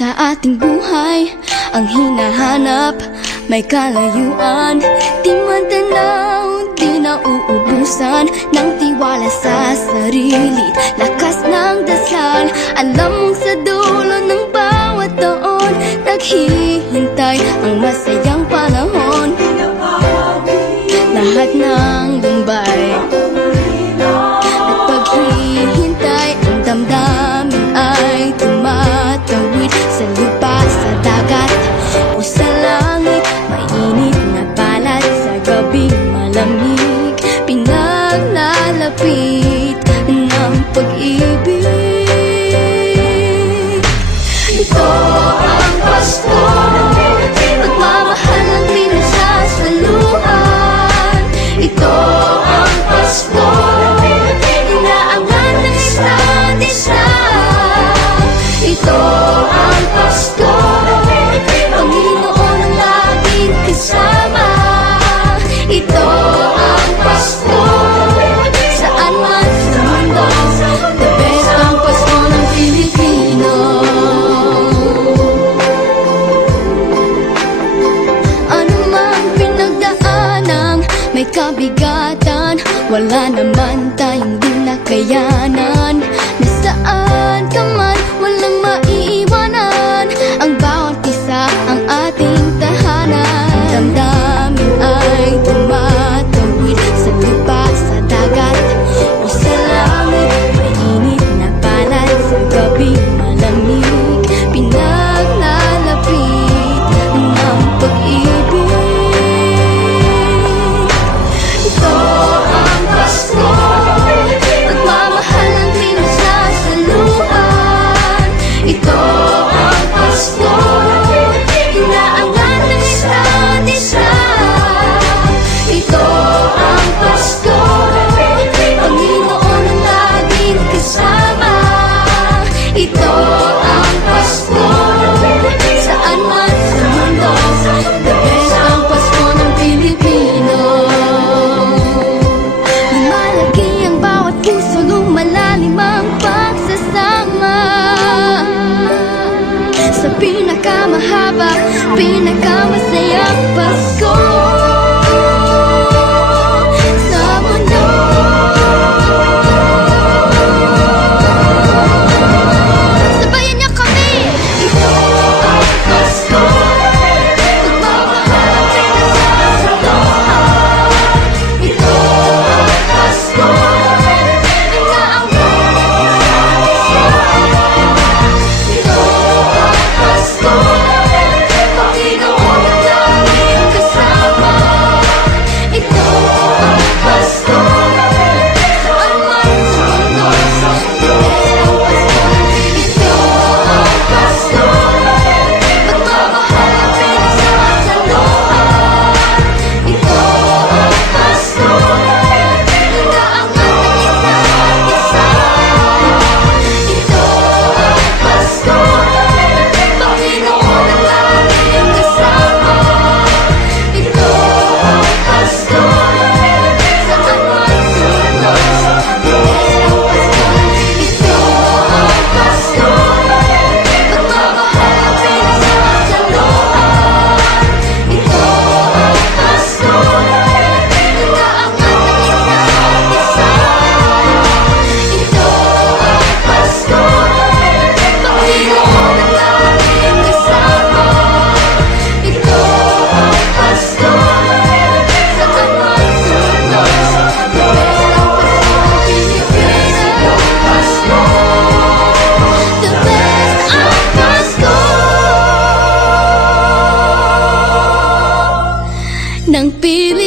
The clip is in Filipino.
sa ating buhay ang hinahanap, may kalayuan. Di man tanaw, di nauubusan ng tiwala sa sarili, lakas ng dasal. Alam mong sa dulo ng bawat taon naghihintay ang masayang panahon. Lahat ng lumbay at paghihintay, ang damdamin ay tumatawid sa lupa, sa dagat o sa langit. Mainit na palad sa gabing malamig, pinaglalapit ng pag-ibig. Ito ang Pasko, pagmamahal ang pinagsasaluhan. Ito ang Pasko, inaangat ng isa't isa. Ito ang Pasko, Panginoon ang laging kasama. Ito ang Pasko, saan man sa mundo, the best ang Pasko ng Pilipino. Ano mang pinagdaanang may kabigatan, wala naman tayong di nakayanan. Nasaan ka man, walang maiiwanan, ang bawat isa ang ating tahanan. Damdamin ay tumatawid sa lupa, sa dagat o sa langit. Mainit na palad sa gabing malamig, pinaglalapit ng pag-ibig. Ito ang Pasko, pagmamahal ang pinagsasaluhan. Ito ang Pasko, inaangat ng isa't isa. Ito ang Pasko, Panginoon ang laging kasama. Ito ang Pasko, saan man sa mundo, the best ang Pasko ng Pilipino. Lumalaki ang bawat puso, lumalalim ang pagsasama sa pinakamahaba, pinakamasayang Pasko sa mundo. Sabayan niyo kami! Ito ang Pasko, pagmamahal ang pinagsasaluhan. Ito ang Pasko, inaangat ng isa't isa. Ito ang Pasko, Panginoon ang laging kasama. Ito ang Pasko, saan man sa mundo, the best ang Pasko. Ito ang Pasko, pagmamahal ang pinagsasaluhan. Ito ang Pasko, inaangat ng isa't isa. Ito ang Pasko, Panginoon ang laging kasama. Ito ang Pasko, saan man sa mundo, the best ang Pasko. Ito ang Pasko, pagmamahal ang pinagsasaluhan. Ito ang Pasko, inaangat ng isa't isa. Ito ang Pasko, Panginoon ang laging kasama. Ito ang Pasko, saan man sa mundo, the best ang Pasko ng Pilipino. Pasko, the best ang Pasko ng Pilipinas.